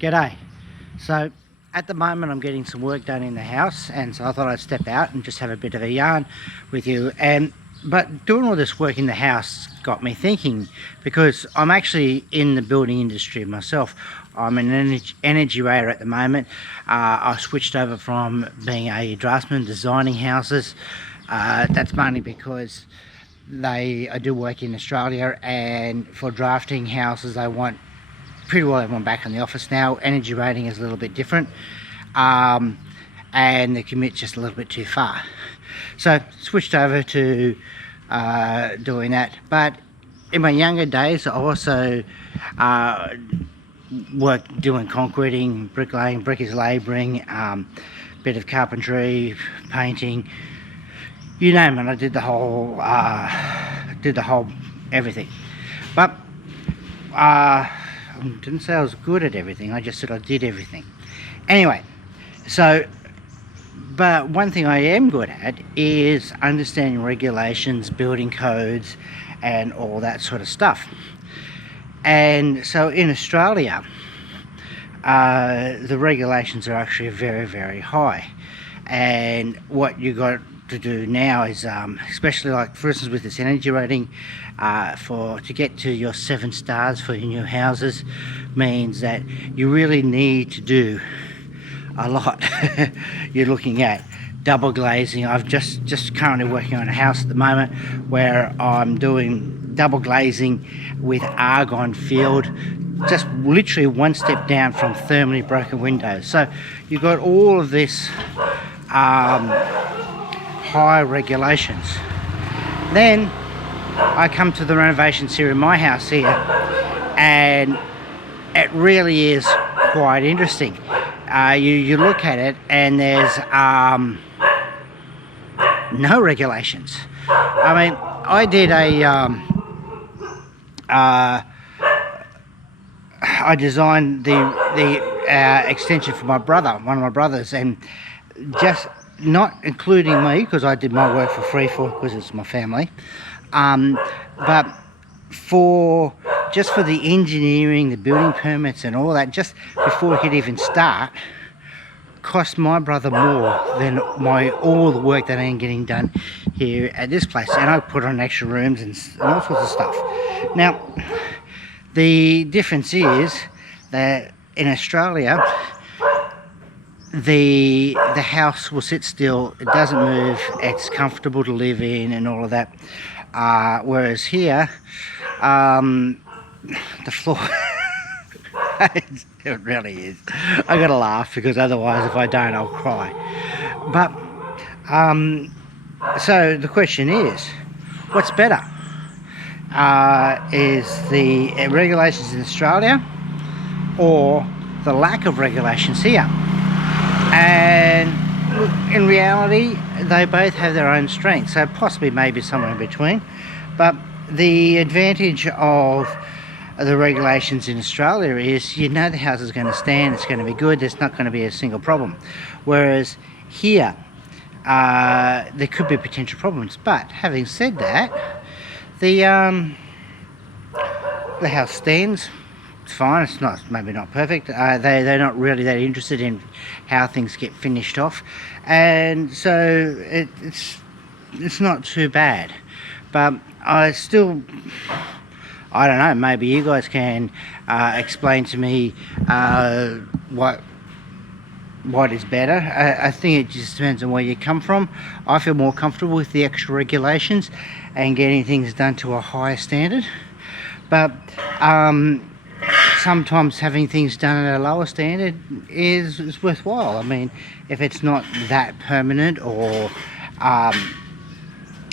G'day. So at the moment I'm getting some work done in the house, and so I thought I'd step out and just have a bit of a yarn with you. But doing all this work in the house got me thinking, because I'm actually in the building industry myself. I'm an energy rater at the moment. I switched over from being a draftsman, designing houses. That's mainly because I do work in Australia, and for drafting houses they want pretty well everyone back in the office now. Energy rating is a little bit different, and the commute's just a little bit too far. So switched over to doing that. But in my younger days I also worked doing concreting, bricklaying, brickers labouring, bit of carpentry, painting, you name it. I did the whole everything. But I didn't say I was good at everything, I just said I did everything. Anyway, so, but one thing I am good at is understanding regulations, building codes, and all that sort of stuff. And so in Australia, the regulations are actually very, very high. And what you got to do now is, especially like for instance with this energy rating, to get to your 7 stars for your new houses means that you really need to do a lot. You're looking at double glazing. I've just currently working on a house at the moment where I'm doing double glazing with argon field, just literally one step down from thermally broken windows. So you've got all of this high regulations. Then I come to the renovations here in my house here, and it really is quite interesting. You look at it and there's no regulations. I mean, I did I designed the extension for my brother, one of my brothers, and just not including me, because I did my work for free because it's my family, but just for the engineering, the building permits and all that, just before it could even start, cost my brother more than all the work that I am getting done here at this place. And I put on extra rooms and all sorts of stuff. Now the difference is that in Australia the house will sit still, it doesn't move, it's comfortable to live in and all of that, whereas here the floor it really is. I gotta laugh because otherwise if I don't I'll cry. But so the question is, what's better? Is the regulations in Australia or the lack of regulations here? And in reality they both have their own strengths, so possibly maybe somewhere in between. But the advantage of the regulations in Australia is, you know, the house is going to stand, it's going to be good, there's not going to be a single problem. Whereas here there could be potential problems. But having said that, the house stands, it's fine, it's maybe not perfect. They're not really that interested in how things get finished off, and so it's not too bad. But I don't know, maybe you guys can explain to me what is better. I think it just depends on where you come from. I feel more comfortable with the extra regulations and getting things done to a higher standard, but sometimes having things done at a lower standard is worthwhile. I mean, if it's not that permanent, or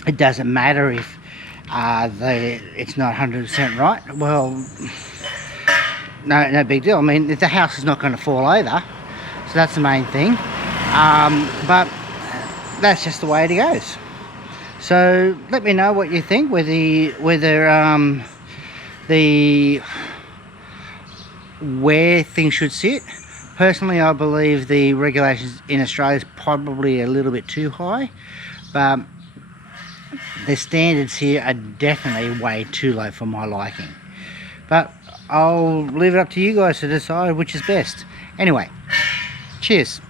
it doesn't matter if it's not 100% right, well, no big deal. I mean, if the house is not going to fall over, so that's the main thing. But that's just the way it goes. So let me know what you think, where things should sit. Personally, I believe the regulations in Australia is probably a little bit too high, but the standards here are definitely way too low for my liking. But I'll leave it up to you guys to decide which is best. Anyway, cheers.